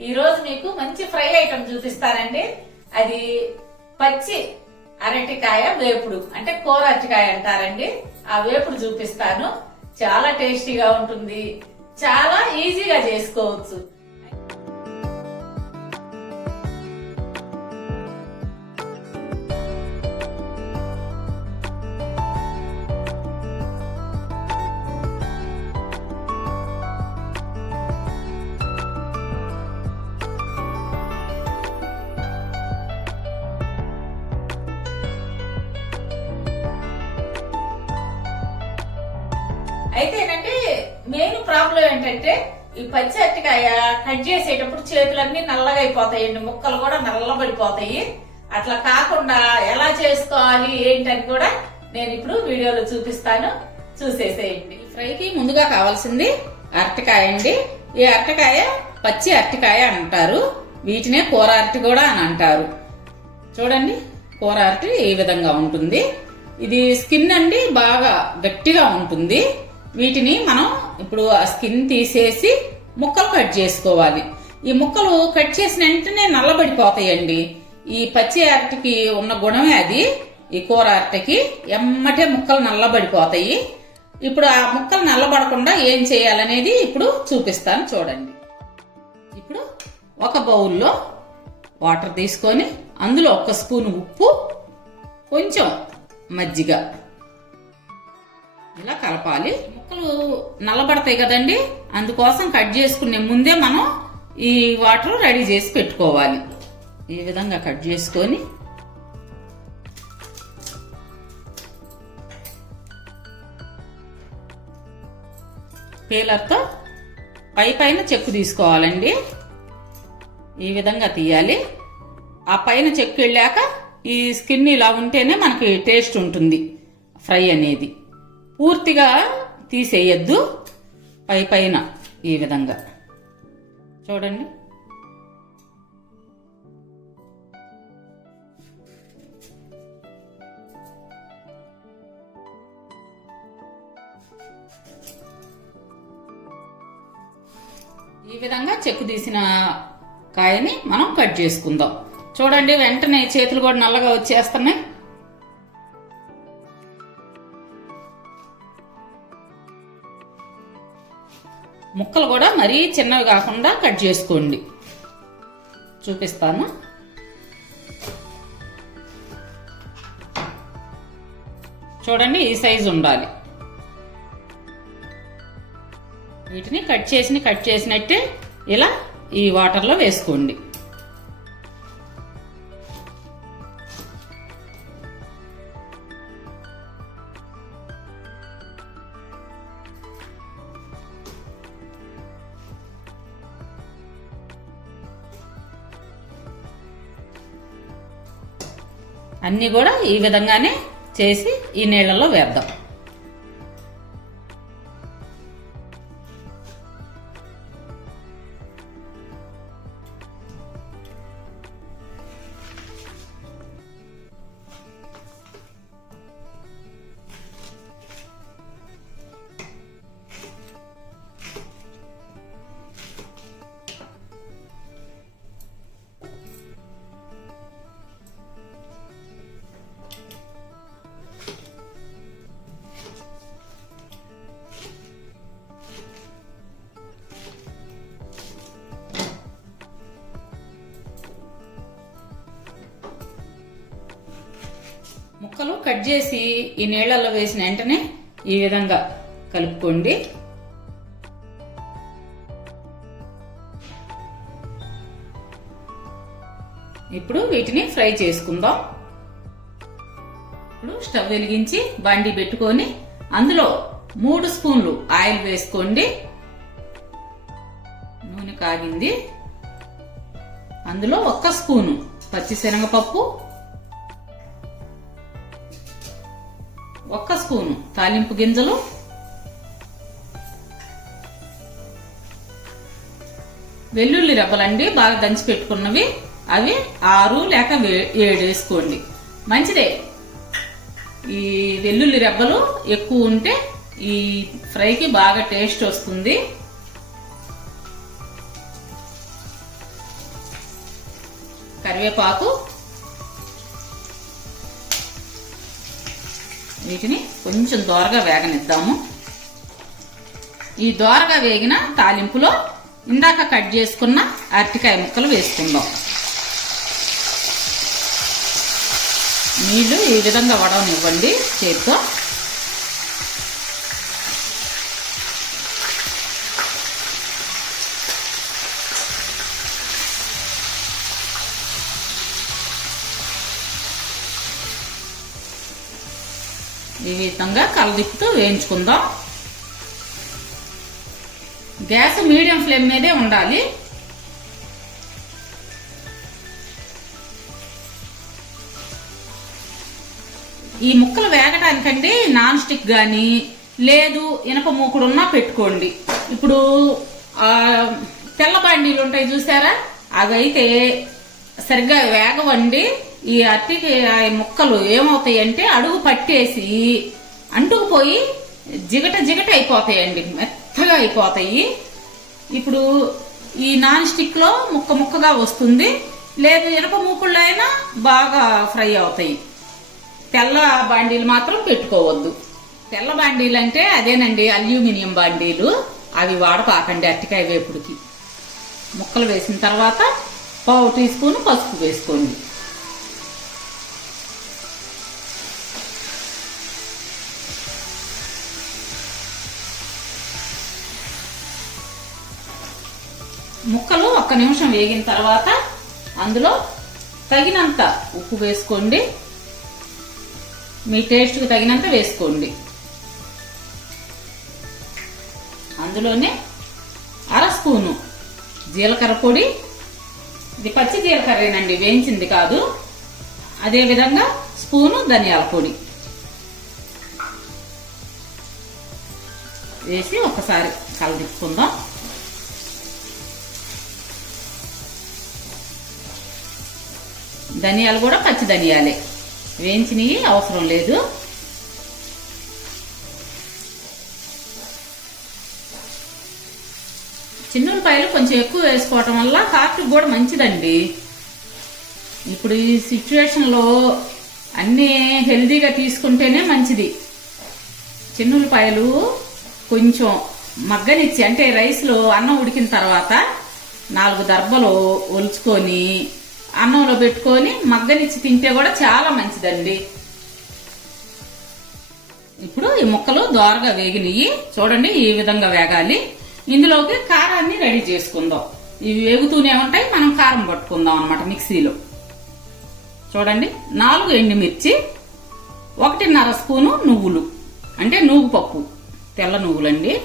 ఈ రోజు మీకు మంచి ఫ్రై ఐటమ్ చూపిస్తానండి. అది పచ్చి అరటికాయ వేపుడు అంటే కూర అరటికాయ అంటారండి. ఆ వేపుడు చూపిస్తాను. చాలా టేస్టీగా ఉంటుంది. చాలా ఈజీగా చేసుకోవచ్చు. అయితే ఏంటంటే మెయిన్ ప్రాబ్లం ఏంటంటే ఈ పచ్చి అరటికాయ కట్ చేసేటప్పుడు చేతులన్నీ నల్లగా అయిపోతాయండి. ముక్కలు కూడా నల్లబడిపోతాయి. అట్లా కాకుండా ఎలా చేసుకోవాలి ఏంటని కూడా నేను ఇప్పుడు వీడియోలో చూపిస్తాను. చూసేసేయండి. ఫ్రైకి ముందుగా కావాల్సింది అరటికాయ అండి. ఈ అరటికాయ పచ్చి అరటికాయ అంటారు. వీటినే కూర అరటి కూడా అని అంటారు. చూడండి కూర అరటి ఈ విధంగా ఉంటుంది. ఇది స్కిన్ అండి బాగా గట్టిగా ఉంటుంది. వీటిని మనం ఇప్పుడు ఆ స్కిన్ తీసేసి ముక్కలు కట్ చేసుకోవాలి. ఈ ముక్కలు కట్ చేసిన వెంటనే నల్లబడిపోతాయండి. ఈ పచ్చి అరటికి ఉన్న గుణమే అది. ఈ కూర అరటికి ఎమ్మటే ముక్కలు నల్లబడిపోతాయి. ఇప్పుడు ఆ ముక్కలు నల్లబడకుండా ఏం చేయాలనేది ఇప్పుడు చూపిస్తాను చూడండి. ఇప్పుడు ఒక బౌల్లో వాటర్ తీసుకొని అందులో ఒక స్పూన్ ఉప్పు కొంచెం మజ్జిగ. ఇలా కలపాలి. ముక్కలు నల్లబడతాయి కదండి? అందుకోసం కట్ చేసుకునే ముందే మనం ఈ వాటర్ రెడీ చేసి పెట్టుకోవాలి. ఈ విధంగా కట్ చేసుకొని పేలర్తో పై పైన చెక్కు తీసుకోవాలండి. ఈ విధంగా తీయాలి. ఆ పైన చెక్కు వెళ్ళాక ఈ స్కిన్ ఇలా ఉంటేనే మనకి టేస్ట్ ఉంటుంది ఫ్రై అనేది. పూర్తిగా తీసేయద్దు. పై పైన ఈ విధంగా. చూడండి. ఈ విధంగా చెక్కు తీసిన కాయని మనం కట్ చేసుకుందాం. చూడండి వెంటనే చేతులు కూడా నల్లగా వచ్చేస్తున్నాయి. ముక్కలు కూడా మరీ చిన్నవి కాకుండా కట్ చేసుకోండి. చూపిస్తాను. చూడండి ఈ సైజు ఉండాలి. వీటిని కట్ చేసి కట్ చేసినట్టే ఇలా ఈ వాటర్లో వేసుకోండి. అన్నీ కూడా ఈ విధంగానే చేసి ఈ నీళ్ళలో వేద్దాం. ముక్కలు కట్ చేసి ఈ నీళ్ళల్లో వేసిన వెంటనే ఈ విధంగా కలుపుకోండి. ఇప్పుడు వీటిని ఫ్రై చేసుకుందాం. ఇప్పుడు స్టవ్ వెలిగించి బండి పెట్టుకొని అందులో మూడు స్పూన్లు ఆయిల్ వేసుకోండి. నూనె కాగింది. అందులో ఒక్క స్పూను పచ్చిశనగపప్పు ఒక్క స్పూను తాలింపు గింజలు. వెల్లుల్లి రెబ్బలండి బాగా దంచి పెట్టుకున్నవి. అవి ఆరు లేక వే- ఏడు వేసుకోండి. మంచిదే. ఈ వెల్లుల్లి రెబ్బలు ఎక్కువ ఉంటే ఈ ఫ్రైకి బాగా టేస్ట్ వస్తుంది. కరివేపాకు వీటిని కొంచెం దోరగా వేగనిద్దాము. ఈ దోరగా వేగిన తాలింపులో ఇందాక కట్ చేసుకున్న అరటికాయ ముక్కలు వేసుకుందాం. నీళ్ళు ఈ విధంగా వడవనివ్వండి చేతితో. ఈ విధంగా కలదిప్పుతూ వేయించుకుందాం. గ్యాస్ మీడియం ఫ్లేమ్ మీదే ఉండాలి. ఈ ముక్కలు వేగటానికంటే నాన్ స్టిక్ కానీ లేదు ఇనప మూకుడున్నా పెట్టుకోండి. ఇప్పుడు తెల్ల బాండీలు ఉంటాయి చూసారా? అవైతే సరిగ్గా వేగవండి. ఈ అట్టికి ముక్కలు ఏమవుతాయి అంటే అడుగు పట్టేసి అంటుకుపోయి జిగట జిగట అయిపోతాయండి మెత్తగా అయిపోతాయి. ఇప్పుడు ఈ నాన్ స్టిక్లో ముక్క ముక్కగా వస్తుంది లేదు ఇనప మూకుళ్ళు అయినా బాగా ఫ్రై అవుతాయి. తెల్ల బాండీలు మాత్రం పెట్టుకోవద్దు. తెల్ల బాండీలు అంటే అదేనండి అల్యూమినియం బాండీలు. అవి వాడపాకండి అరటికాయ వేపుడికి. ముక్కలు వేసిన తర్వాత పావు టీ స్పూన్ పసుపు వేసుకోండి. ఒక్క నిమిషం వేగిన తర్వాత అందులో తగినంత ఉప్పు వేసుకోండి. మీ టేస్ట్కి తగినంత వేసుకోండి. అందులోనే అర స్పూను జీలకర్ర పొడి. ఇది పచ్చి జీలకర్రేనండి వేయించింది కాదు. అదేవిధంగా స్పూను ధనియాల పొడి. వేసి ఒకసారి కలదిప్పుకుందాం ధనియాలు కూడా పచ్చి ధనియాలే. వేయించినవి అవసరం లేదు. చిన్నులపాయలు కొంచెం ఎక్కువ వేసుకోవటం వల్ల హార్ట్కి కూడా మంచిదండి. ఇప్పుడు ఈ సిచ్యువేషన్లో అన్నీ హెల్దీగా తీసుకుంటేనే మంచిది. చిన్నులపాయలు కొంచెం మగ్గనిచ్చి అంటే రైస్లో అన్నం ఉడికిన తర్వాత నాలుగు దర్బలు ఒలుచుకొని అన్నంలో పెట్టుకొని మగ్గనిచ్చి తింటే కూడా చాలా మంచిదండి. ఇప్పుడు ఈ ముక్కలు దోరగా వేగినవి చూడండి ఈ విధంగా వేగాలి. ఇందులోకి కారాన్ని రెడీ చేసుకుందాం. ఇవి వేగుతూనే ఉంటాయి. మనం కారం పట్టుకుందాం అనమాట మిక్సీలో. చూడండి నాలుగు ఎండుమిర్చి ఒకటిన్నర స్పూను నువ్వులు. అంటే నువ్వు పప్పు తెల్ల నువ్వులండి.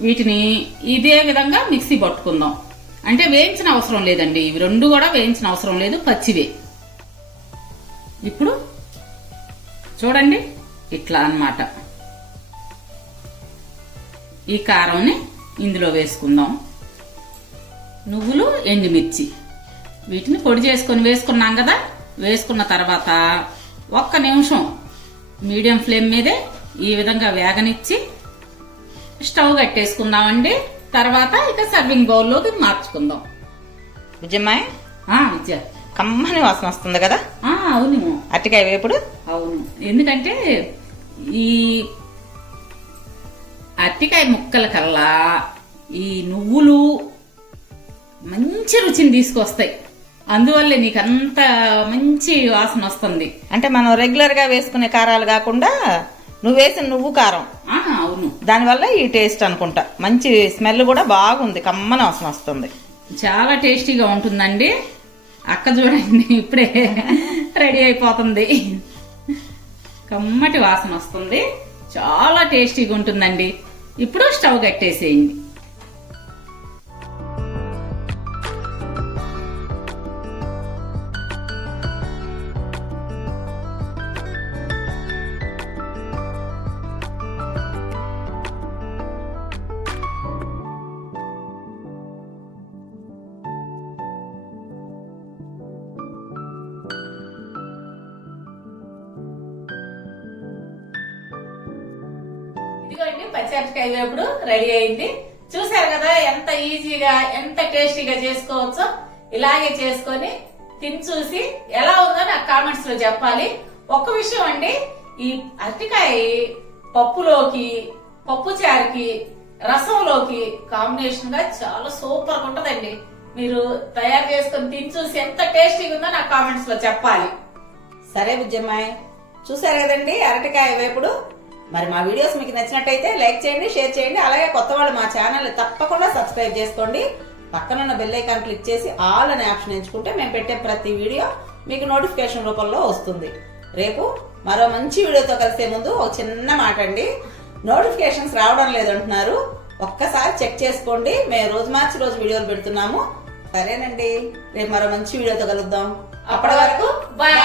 వీటిని ఇదే విధంగా మిక్సీ పట్టుకుందాం. అంటే వేయించిన అవసరం లేదండి. ఇవి రెండు కూడా వేయించిన అవసరం లేదు. పచ్చివే. ఇప్పుడు చూడండి. ఇట్లా అన్నమాట. ఈ కారంని ఇందులో వేసుకుందాం. నువ్వులు ఎండుమిర్చి. వీటిని పొడి చేసుకొని వేసుకున్నాం కదా? వేసుకున్న తర్వాత ఒక్క నిమిషం మీడియం ఫ్లేమ్ మీదే ఈ విధంగా వేగనిచ్చి స్టవ్ కట్టేసుకుందామండి. తర్వాత ఇక సర్వింగ్ బౌల్లోకి మార్చుకుందాం. విజయమ్మాయి ఆ, విద్య కమ్మని వాసన వస్తుంది కదా? అవును. అరటికాయ వేపుడు? అవును. ఎందుకంటే ఈ అరటికాయ ముక్కల కల్లా ఈ నువ్వులు మంచి రుచిని తీసుకొస్తాయి. అందువల్లే నీకు అంత మంచి వాసన వస్తుంది. అంటే మనం రెగ్యులర్గా వేసుకునే కారాలు కాకుండా నువ్వు వేసిన నువ్వు కారం. అవును. దానివల్ల ఈ టేస్ట్ అనుకుంటా. మంచి స్మెల్ కూడా బాగుంది. కమ్మని వాసన వస్తుంది. చాలా టేస్టీగా ఉంటుందండి. అక్క చూడండి ఇప్పుడే రెడీ అయిపోతుంది. కమ్మటి వాసన వస్తుంది. చాలా టేస్టీగా ఉంటుందండి. ఇప్పుడు స్టవ్ కట్టేసేయండి. పచ్చిమిరపకాయ వేపుడు రెడీ అయింది. చూసారు కదా ఎంత ఈజీగా ఎంత టేస్టీగా చేసుకోవచ్చో? ఇలాగే చేసుకొని తిని చూసి ఎలా ఉందో నాకు కామెంట్స్లో చెప్పాలి. ఒక్క విషయం అండి ఈ అరటికాయ పప్పులోకి పప్పు చారుకి రసంలోకి కాంబినేషన్గా చాలా సూపర్గా ఉంటదండి. మీరు తయారు చేసుకొని తిని చూసి ఎంత టేస్టీగా ఉందో నాకు కామెంట్స్లో చెప్పాలి. సరే బుజ్జమ్మాయి చూసారు కదండి అరటికాయ వేపుడు? మరి మా వీడియోస్ మీకు నచ్చినట్టయితే లైక్ చేయండి షేర్ చేయండి అలాగే కొత్త వాళ్ళు మా ఛానల్ తప్పకుండా సబ్స్క్రైబ్ చేసుకోండి. పక్కనున్న బెల్ ఐకాన్ క్లిక్ చేసి ఆల్ అనే ఆప్షన్ ఎంచుకుంటే మేము పెట్టే ప్రతి వీడియో మీకు నోటిఫికేషన్ రూపంలో వస్తుంది. రేపు మరో మంచి వీడియోతో కలిసే ముందు ఒక చిన్న మాట అండి. నోటిఫికేషన్స్ రావడం లేదంటున్నారు. ఒక్కసారి చెక్ చేసుకోండి. మేము రోజు మార్చి రోజు వీడియోలు పెడుతున్నాము. సరేనండి. రేపు మరో మంచి వీడియోతో కలుద్దాం. అప్పటి వరకు బాయ్